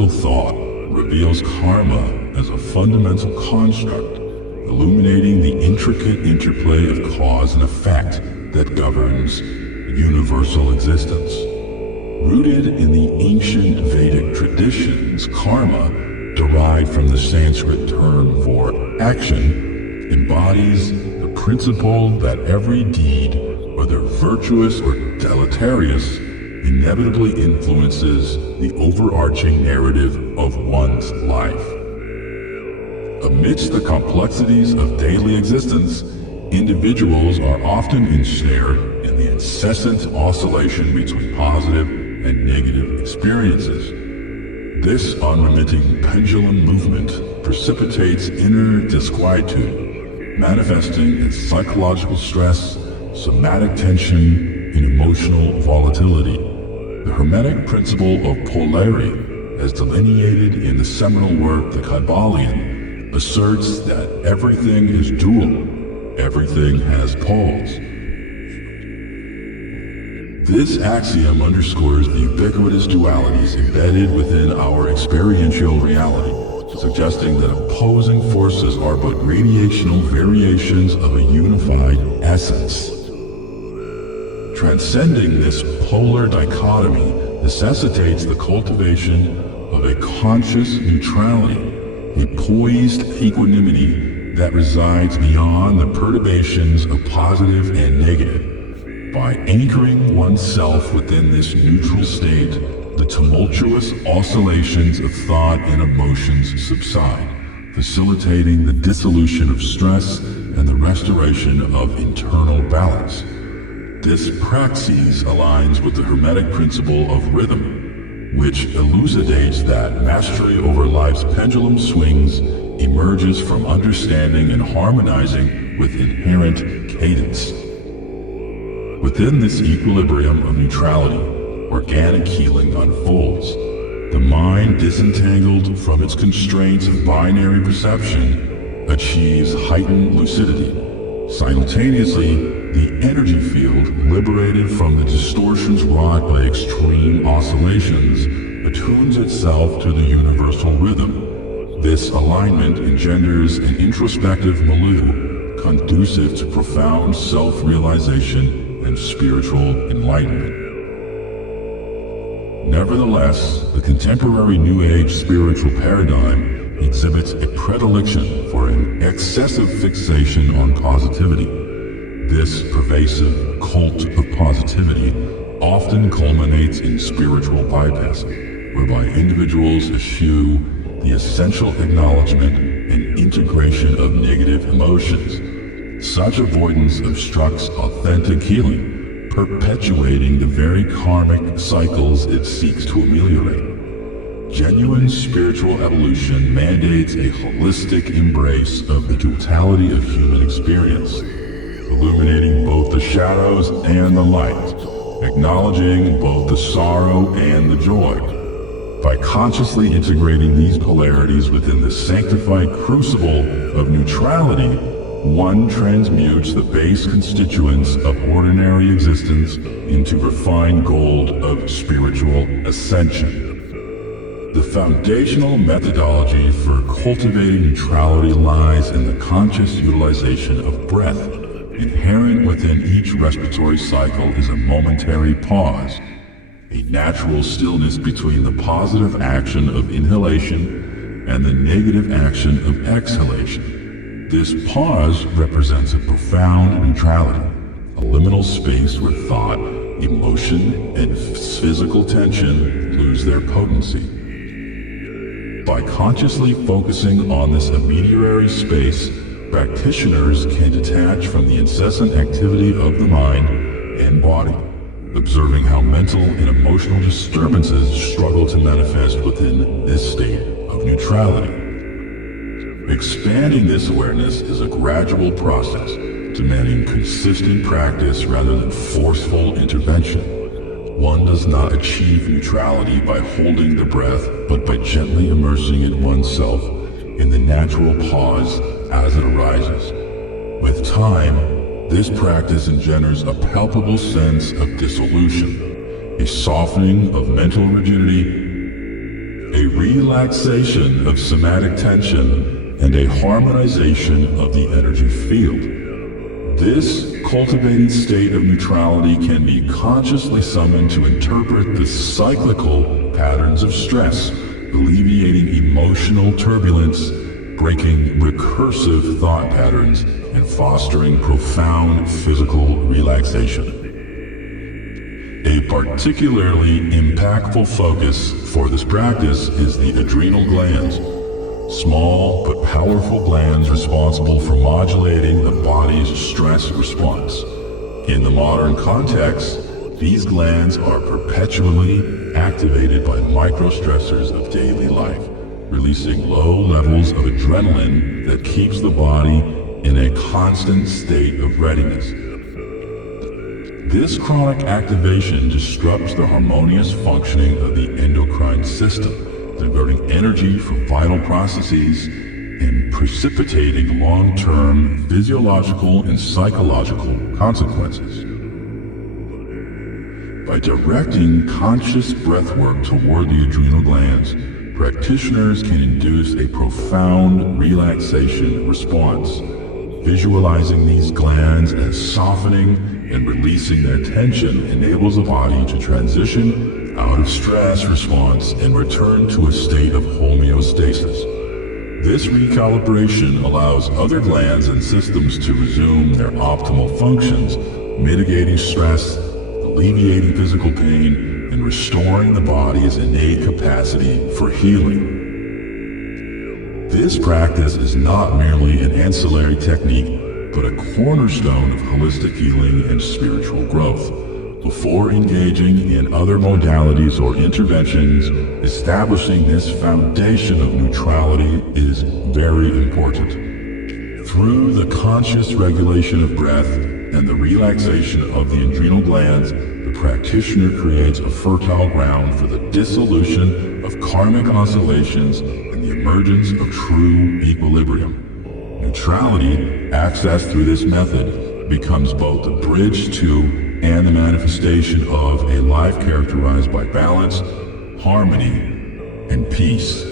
Metaphysical thought reveals karma as a fundamental construct, illuminating the intricate interplay of cause and effect that governs universal existence. Rooted in the ancient Vedic traditions, karma, derived from the Sanskrit term for action, embodies the principle that every deed, whether virtuous or deleterious, inevitably influences the overarching narrative of one's life. Amidst the complexities of daily existence, individuals are often ensnared in the incessant oscillation between positive and negative experiences. This unremitting pendulum movement precipitates inner disquietude, manifesting in psychological stress, somatic tension, and emotional volatility. The Hermetic principle of polarity, as delineated in the seminal work The Kybalion, asserts that everything is dual, everything has poles. This axiom underscores the ubiquitous dualities embedded within our experiential reality, suggesting that opposing forces are but radiational variations of a unified essence. Transcending this polar dichotomy necessitates the cultivation of a conscious neutrality, a poised equanimity that resides beyond the perturbations of positive and negative. By anchoring oneself within this neutral state, the tumultuous oscillations of thought and emotions subside, facilitating the dissolution of stress and the restoration of internal balance. This praxis aligns with the Hermetic principle of rhythm, which elucidates that mastery over life's pendulum swings emerges from understanding and harmonizing with inherent cadence. Within this equilibrium of neutrality, organic healing unfolds. The mind, disentangled from its constraints of binary perception, achieves heightened lucidity. Simultaneously, the energy field, liberated from the distortions wrought by extreme oscillations, attunes itself to the universal rhythm. This alignment engenders an introspective milieu, conducive to profound self-realization and spiritual enlightenment. Nevertheless, the contemporary New Age spiritual paradigm exhibits a predilection for an excessive fixation on positivity. This pervasive cult of positivity often culminates in spiritual bypassing, whereby individuals eschew the essential acknowledgement and integration of negative emotions. Such avoidance obstructs authentic healing, perpetuating the very karmic cycles it seeks to ameliorate. Genuine spiritual evolution mandates a holistic embrace of the totality of human experience, illuminating both the shadows and the light, acknowledging both the sorrow and the joy. By consciously integrating these polarities within the sanctified crucible of neutrality, one transmutes the base constituents of ordinary existence into refined gold of spiritual ascension. The foundational methodology for cultivating neutrality lies in the conscious utilization of breath. Inherent within each respiratory cycle is a momentary pause, a natural stillness between the positive action of inhalation and the negative action of exhalation. This pause represents a profound neutrality, a liminal space where thought, emotion, and physical tension lose their potency. By consciously focusing on this intermediary space, practitioners can detach from the incessant activity of the mind and body, observing how mental and emotional disturbances struggle to manifest within this state of neutrality. Expanding this awareness is a gradual process, demanding consistent practice rather than forceful intervention. One does not achieve neutrality by holding the breath, but by gently immersing it oneself in the natural pause as it arises. With time, this practice engenders a palpable sense of dissolution, a softening of mental rigidity, a relaxation of somatic tension, and a harmonization of the energy field. This cultivated state of neutrality can be consciously summoned to interpret the cyclical patterns of stress, alleviating emotional turbulence, breaking recursive thought patterns, and fostering profound physical relaxation. A particularly impactful focus for this practice is the adrenal glands, small but powerful glands responsible for modulating the body's stress response. In the modern context, these glands are perpetually activated by microstressors of daily life, releasing low levels of adrenaline that keeps the body in a constant state of readiness. This chronic activation disrupts the harmonious functioning of the endocrine system, diverting energy from vital processes and precipitating long-term physiological and psychological consequences. By directing conscious breathwork toward the adrenal glands, practitioners can induce a profound relaxation response, visualizing these glands as softening and releasing their tension enables the body to transition out of stress response and return to a state of homeostasis. This recalibration allows other glands and systems to resume their optimal functions, mitigating stress, alleviating physical pain, and restoring the body's innate capacity for healing. This practice is not merely an ancillary technique, but a cornerstone of holistic healing and spiritual growth. Before engaging in other modalities or interventions, establishing this foundation of neutrality is very important. Through the conscious regulation of breath and the relaxation of the adrenal glands, the practitioner creates a fertile ground for the dissolution of karmic oscillations and the emergence of true equilibrium. Neutrality, accessed through this method, becomes both the bridge to and the manifestation of a life characterized by balance, harmony, and peace.